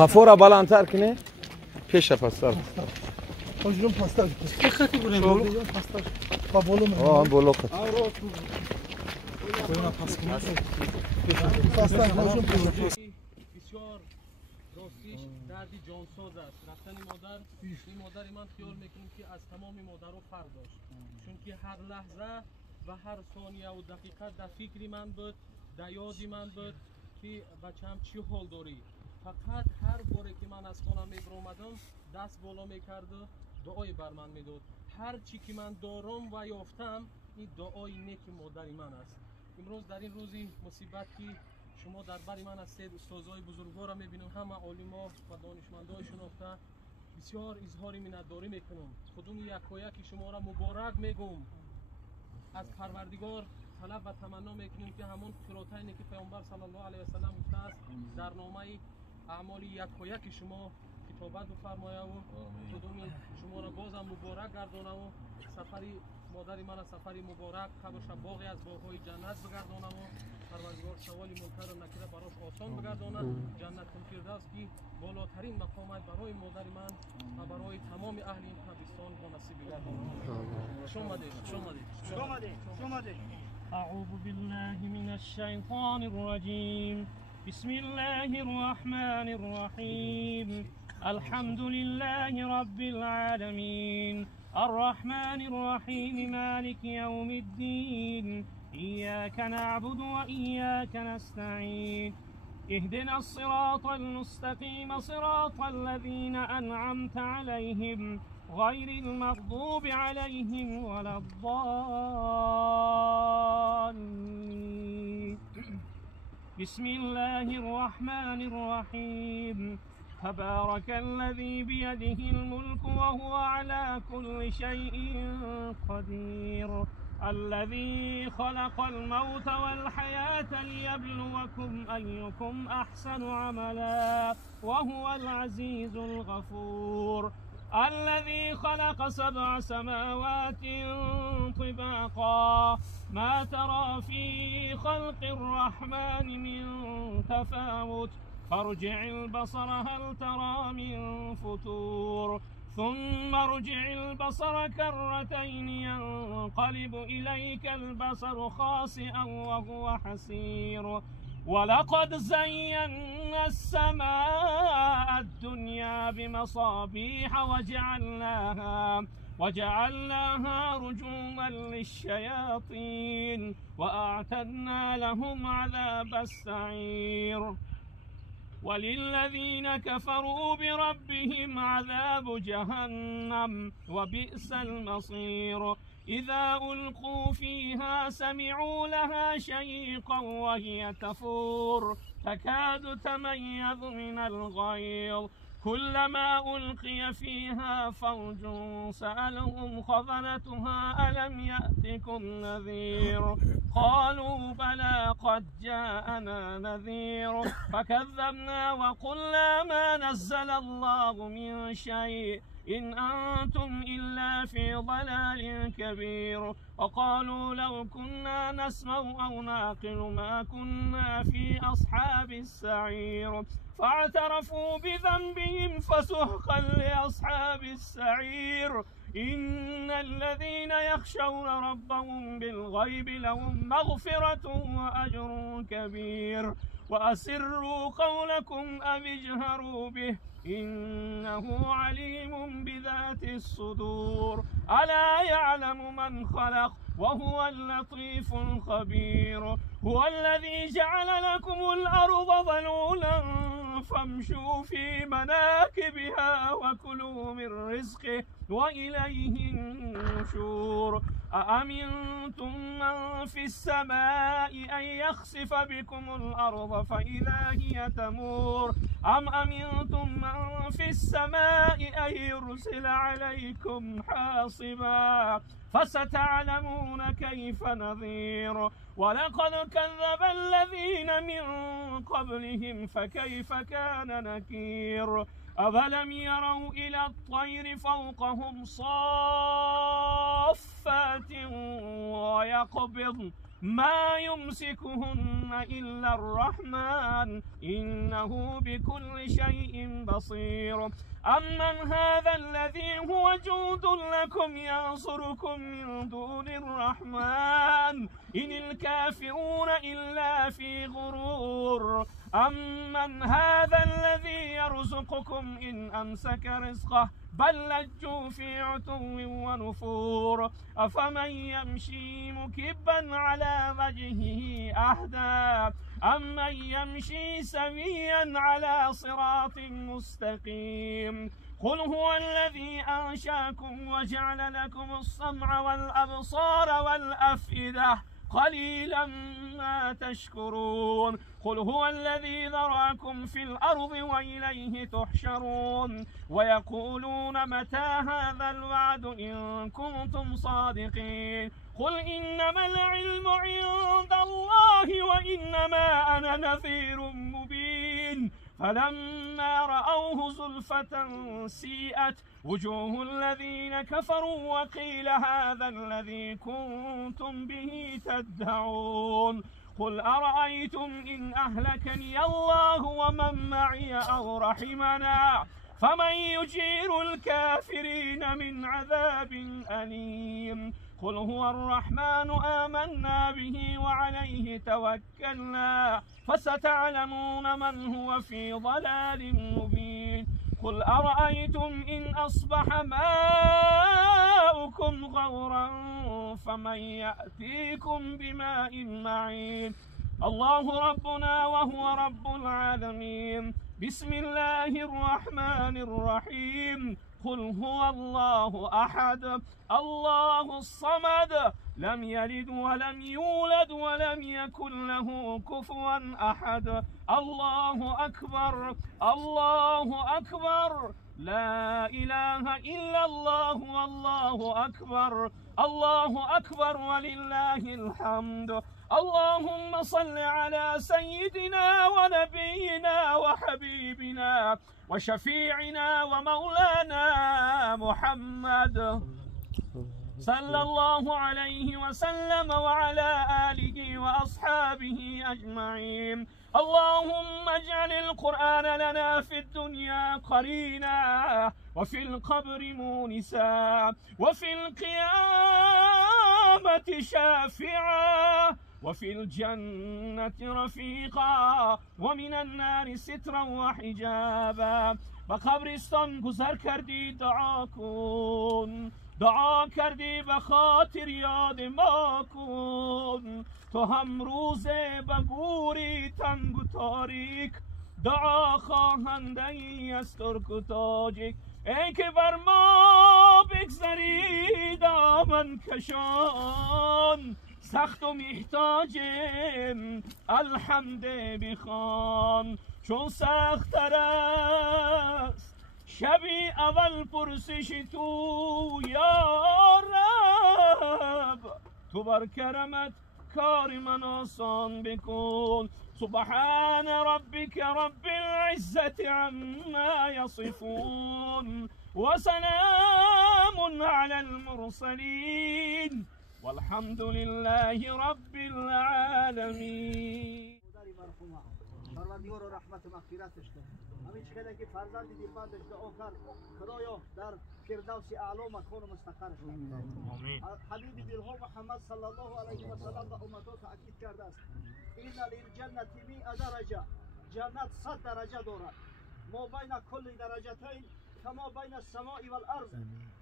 خفورا بلندتر کنی پیش پستر Hocam pasta. Dikkatli buraya. Hocam pasta. Babolu mu? بولو کن Koyuna pasta. Pasta hocam pasta. بسیار راستیش دردی جانساز است. رفتن مادر این مادر من خیال میکنم که از تمام مادرها فرق داشت، چون که هر لحظه و هر ثانیه و دقیقه در فکر من بود، در یاد من بود که بچه‌م چی حال داری. فقط هر باره که من از خانه میبرآمدم دست بالا میکرد و دعای بر من میداد. هر چی که من دارم و یافتم این دعای نیک مادر من است. امروز در این روزی مصیبت که شما در بر من هستید، استادای بزرگوار را میبینم، همه عالما و دانشمندای شناخته، بسیار اظهار منتداری میکنم. خودم یکایک شما را مبارک میگم. از پروردگار طلب و تمنا میکنیم که همون قرائتینی که پیامبر صلی الله علیه و سلم گفته است در نامه اعمال یکایک شما کتابت بفرماید و خودم شما را بازم مبارک گردانم و سفری مادر من سفر مبارک قبرش باغی از باغ‌های جنت بگردانم و پروردگار سوالی منکر و نکیر براش آسان بگردانم. جنت الفردوس که بالاترین مقامات برای مادر من و برای تمام اهل این قبرستان با نصیب بگردانم. شما ده. أعوذ بالله من الشيطان الرجيم. بسم الله الرحمن الرحيم. الحمد لله رب العالمين الرحمن الرحيم مالك يوم الدين إياك نعبد وإياك نستعين اهدنا الصراط المستقيم صراط الذين أنعمت عليهم غير المغضوب عليهم ولا الضالين. بسم الله الرحمن الرحيم. تبارك الذي بيده الملك وهو على كل شيء قدير. الذي خلق الموت والحياة ليبلوكم أيكم أحسن عملا وهو العزيز الغفور. الذي خلق 7 سماوات طباقا ما ترى في خلق الرحمن من تفاوت فارجع البصر هل ترى من فتور ثم ارجع البصر كرتين ينقلب إليك البصر خاسئا وهو حسير. ولقد زينا السماء الدنيا بمصابيح وجعلناها رجوما للشياطين وأعتدنا لهم عذاب السعير. وللذين كفروا بربهم عذاب جهنم وبئس المصير. إذا ألقوا فيها سمعوا لها شيقا وهي تفور تكاد تميز من الغيظ كلما ألقي فيها فوج سألهم خزنتها ألم يأتكم نذير قالوا بلى قد جاءنا نذير فكذبنا وقلنا ما نزل الله من شيء إن أنتم إلا في ضلال كبير. وقالوا لو كنا نسمع أو نعقل ما كنا في أصحاب السعير فاعترفوا بذنبهم فسحقا لأصحاب السعير. إن الذين يخشون ربهم بالغيب لهم مغفرة وأجر كبير. وأسروا قولكم أو اجهروا به إنه عليم بذات الصدور. ألا يعلم من خلق وهو اللطيف الخبير. هو الذي جعل لكم الأرض ذلولا فامشوا في مناكبها وكلوا من رزقه وإليه النشور. أأمنتم من في السماء أن يخسف بكم الأرض فإذا هي تمور أم أمنتم من في السماء أن يرسل عليكم حاصبا فستعلمون كيف نذير. ولقد كذب الذين من قبلهم فكيف كان نكير. أفلم يروا إلى الطير فوقهم صافات ويقبضن ما يمسكهن إلا الرحمن إنه بكل شيء بصير. أمن هذا الذي هو جند لكم ينصركم من دون الرحمن إن الكافرون إلا في غرور. أمن هذا الذي يرزقكم إن أمسك رزقه بل لجوا في عتو ونفور. أفمن يمشي مكبا على وجهه أهدى أمن يمشي سويا على صراط مستقيم. قل هو الذي أنشأكم وجعل لكم السمع والأبصار والأفئدة قليلا ما تشكرون. قل هو الذي ذرأكم في الأرض وإليه تحشرون. ويقولون متى هذا الوعد إن كنتم صادقين. قل إنما العلم عند الله وإنما أنا نذير مبين. فلما رأوه زلفة سيئت وجوه الذين كفروا وقيل هذا الذي كنتم به تدعون. قل أرأيتم إن أهلكني الله ومن معي أو رحمنا فمن يجير الكافرين من عذاب أليم. قل هو الرحمن آمنا به وعليه توكلنا فستعلمون من هو في ضلال مبين. قل أرأيتم إن أصبح ماؤكم غورا فمن يأتيكم بماء معين. الله ربنا وهو رب العالمين. بسم الله الرحمن الرحيم. قل هو الله أحد الله الصمد لم يلد ولم يولد ولم يكن له كفوا أحد. الله أكبر الله أكبر لا إله إلا الله والله أكبر الله أكبر ولله الحمد. اللهم صل على سيدنا ونبينا وحبيبنا وشفيعنا ومولانا محمد صلى الله عليه وسلم وعلى آله وأصحابه أجمعين. اللهم اجعل القرآن لنا في الدنيا قرينا وفي القبر مونسا وفي القيامة شافعا وفي الجنة رفيقا ومن النار سترا وحجابا. و قبرستان گذر کردی دعا کن دعا کردی به خاطر یاد ما کن. تو هم روزه به گوری تنگ و تاریک دعا خواهنده ای از ترک و تاجیک. ای که بر ما بگذری دامن کشان سخت و محتاجیم الحمد بخوان. چون سخت تر است شبی اول پرسش تو یا رب تو بر کرمت کار من آسان بکن. سبحان ربك رب العزة عما يصفون وسلام على المرسلين والحمد لله رب العالمين. پروردگار و رحمت و مغفرتش کن. همین چقدر که فرزند دلبندش دعا کرد خدایا در فردوس اعلی مکان مستقرش کن. آمین. حبیب دلها محمد صلی الله علیه و سلم به امتها تاکید کرده است این للجنة 100 درجه. جنت 100 درجه دارد. ما بین کل درجتین کما بین السماء و الارض.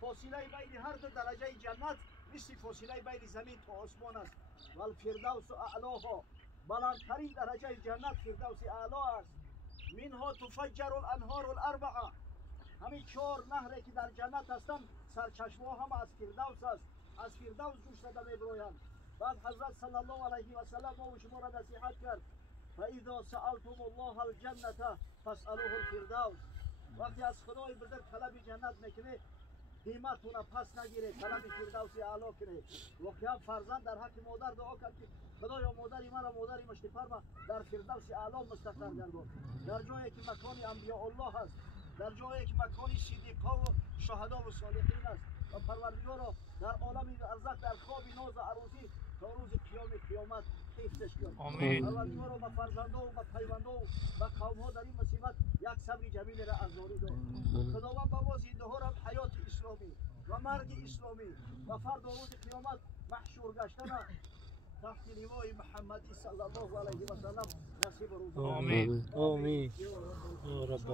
فاصله بین هر دو درجه جنت مثل فاصله بین زمین تا آسمان است. و الفردوس اعلاها بلندترین درجه جنت فردوس اعلا است. منها تفجر الانهار الاربعه. همین 4 نهری که در جنت هستند سرچشمه هم از فردوس است. از فردوس جوش داده میبرویند. بعد حضرت صلی الله علیه و سلم ما و شما را نصیحت کرد فاذا سألتم الله الجنة فاسألوه الفردوس. وقتی از خدای بزرگ طلب جنت میکنه قیمتون پس نگیره طلب فردوس اعلا کنه. وقتی هم فرزند در حق مادر دعا کرد که خدایا مادری مرا مادری مشتی فرما در فردوس اعلا مستقر گردان. در جایی که مکان انبیاء الله است. در جایی که مکان صدیقا و شهدا و صالحین است. و پروردگارا در عالم ارزاق در خواب ناز عروسی تا روز قیامت حفظش کن. پروردگارا به فرزندان و به پیوندان و قوم ها در این مصیبت یک صبر جمیل را ارزانی دار. خداوند به ما زنده ها را حیات اسلامی و مرگ اسلامی و فردا روز قیامت محشور گشتن تحت لوای محمدی صلی الله علیه و سلم نصیب روز. آمین. آمین. یا رب